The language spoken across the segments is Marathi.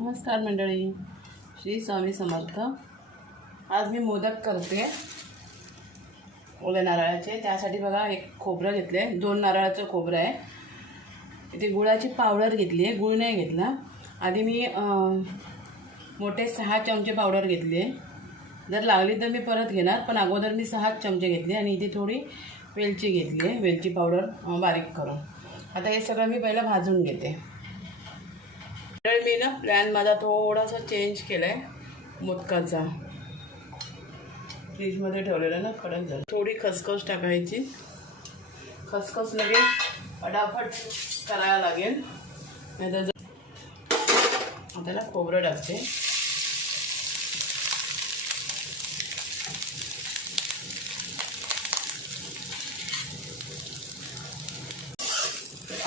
नमस्कार मंडळी. श्री स्वामी समर्थ. आज मी मोदक करते. ओल्या नारळाचे. त्यासाठी बघा एक खोबरं घेतलं आहे दोन नारळाचं खोबरं आहे. इथे गुळाची पावडर घेतली आहे. गुळ नाही घेतला. आधी मी मोठे सहा चमचे पावडर घेतली आहे. जर लागली तर मी परत घेणार पण अगोदर मी सहाच चमचे घेतले आणि इथे थोडी वेलची घेतली आहे. वेलची पावडर बारीक करून. आता हे सगळं मी पहिलं भाजून घेते. तर मी ना प्लॅन माझा थोडासा चेंज केला आहे मोदकाचा फ्रीजमध्ये ठेवलेलं ना कडक झालं. थोडी खसखस टाकायची. खसखस म्हणजे लगेच फटाफट करायला लागेल. नाही तर आता ना खोबरं टाकते.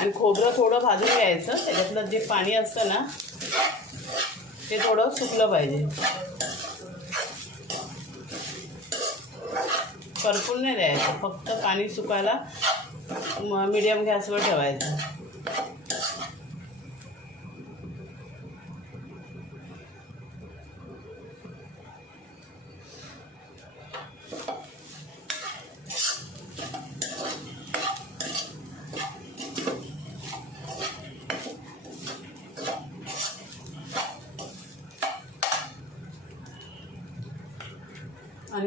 आणि खोबरं थोडं भाजून घ्यायचं. त्याच्यातलं जे पाणी असतं ना ते थोडं सुकलं पाहिजे. परतून नाही द्यायचं. फक्त पाणी सुकायला मीडियम गॅसवर ठेवायचं.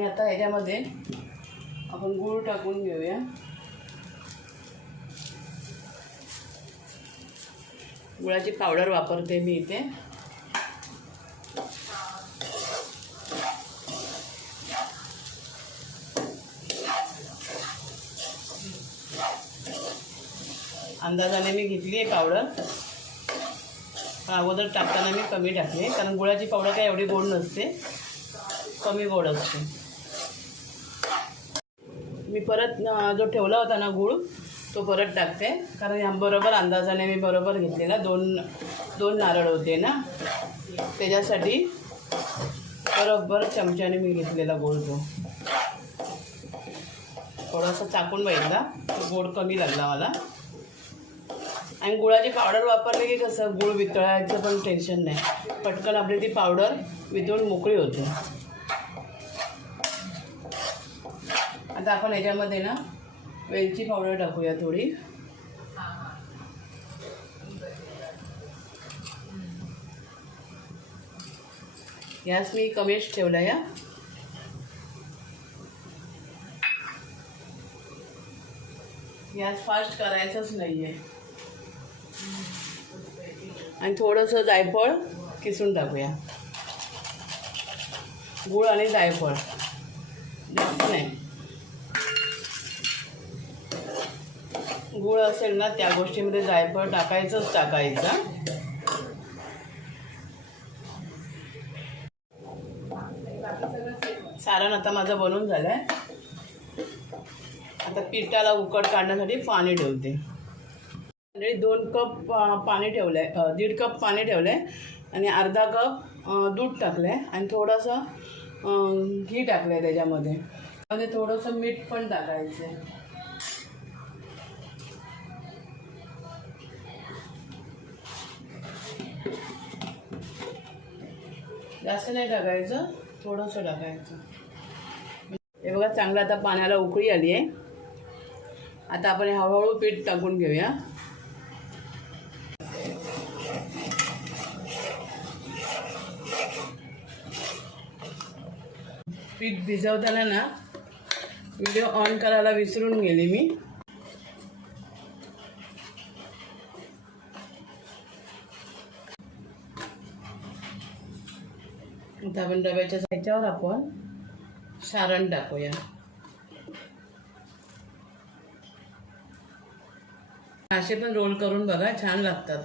आता ह्याच्यामध्ये आपण गूळ टाकून घेऊया. गुळाची पावडर वापरते मी इथे. अंदाजाने मी घेतली आहे पावडर अगोदर टाकताना मी कमी टाकली कारण गुळाची पावडर काय एवढी गोड नसते कमी गोड असते. मी परत जो ठेवला होता ना गूळ तो परत टाकते. कारण या बरोबर अंदाजाने मी बरोबर घेतलेला. दोन दोन नारळ होते ना. त्याच्यासाठी बरोबर चमच्याने मी घेतलेला गोड तो. थोडासा चाकून बघितला. तो गोड कमी लागला मला. आणि गुळाची पावडर वापरली की कसं गुळ वितळायचं पण टेन्शन नाही. पटकन आपली ती पावडर वितळून मोकळी होते. आता आपण याच्यामध्ये ना वेलची पावडर टाकूया थोडी. गॅस मी कमीच ठेवला या. गॅस फास्ट करायचंच नाही आहे आणि थोडंसं जायफळ किसून टाकूया. गूळ आणि जायफळ. जास्त नाही. गूळ असेल ना त्या गोष्टीमध्ये जायफळ टाकायचंच टाकायचं. सारण आता माझं बनून झालं आहे आता पिठाला उकड काढण्यासाठी पाणी ठेवते. म्हणजे दोन कप पाणी ठेवलं आहे दीड कप पाणी ठेवलं आहे आणि अर्धा कप दूध टाकलं आहे आणि थोडंसं घी टाकलं आहे त्याच्यामध्ये. आणि थोडंसं मीठ पण टाकायचं आहे जास्त नाही टाकायचं थोडंसं टाकायचं हे बघा चांगलं आता पाण्याला उकळी आली आहे. आता आपण हे हळूहळू पीठ टाकून घेऊया. पीठ भिजवताना ना व्हिडिओ ऑन करायला विसरून गेले मी. आता डब्याच्या ह्याच्यावर आपण सारण टाकूया. असे पण रोल करून बघा छान लागतात.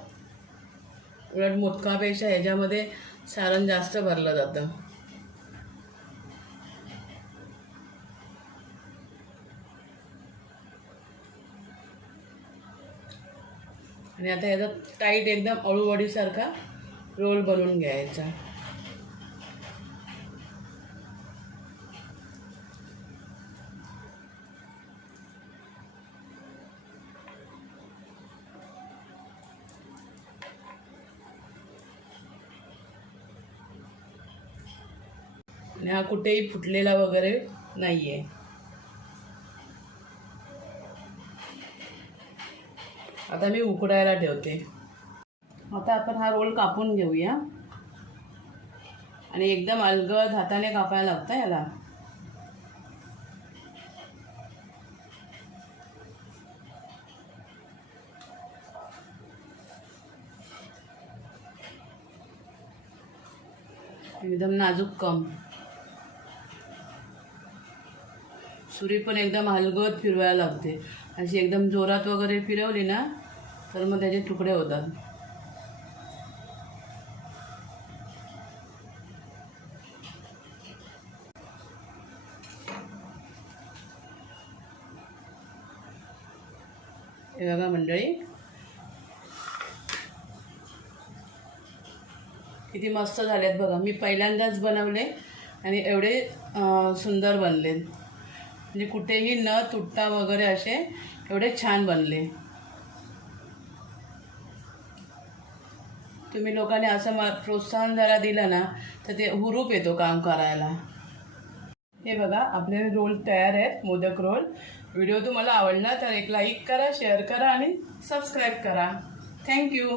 उलट मोदकापेक्षा ह्याच्यामध्ये सारण जास्त भरलं जातं. आणि आता ह्याचा टाईट एकदम अळूवडीसारखा रोल बनवून घ्यायचा. आणि हा कुठेही फुटलेला वगैरे नाही आहे आता मी उकडायला ठेवते. आता आपण हा रोल कापून घेऊया. आणि एकदम अलगद हाताने कापायला लागतं याला. एकदम नाजूक कम. सुरी पण एकदम हलगत फिरवायला लागते. अशी एकदम जोरात वगैरे फिरवली ना तर मग त्याचे तुकडे होतात. हे बघा मंडळी. किती मस्त झालेत बघा. मी पहिल्यांदाच बनवले आणि एवढे सुंदर बनलेत. म्हणजे कुठेही न तुटता वगैरे असे एवढे छान बनले. तुम्ही लोकांनी असं मा प्रोत्साहन जरा दिलं ना तर ते हुरूप येतो काम करायला. हे बघा आपले रोल तयार आहेत मोदक रोल. व्हिडिओ तुम्हाला आवडला तर एक लाईक करा शेअर करा आणि सबस्क्राईब करा. थँक्यू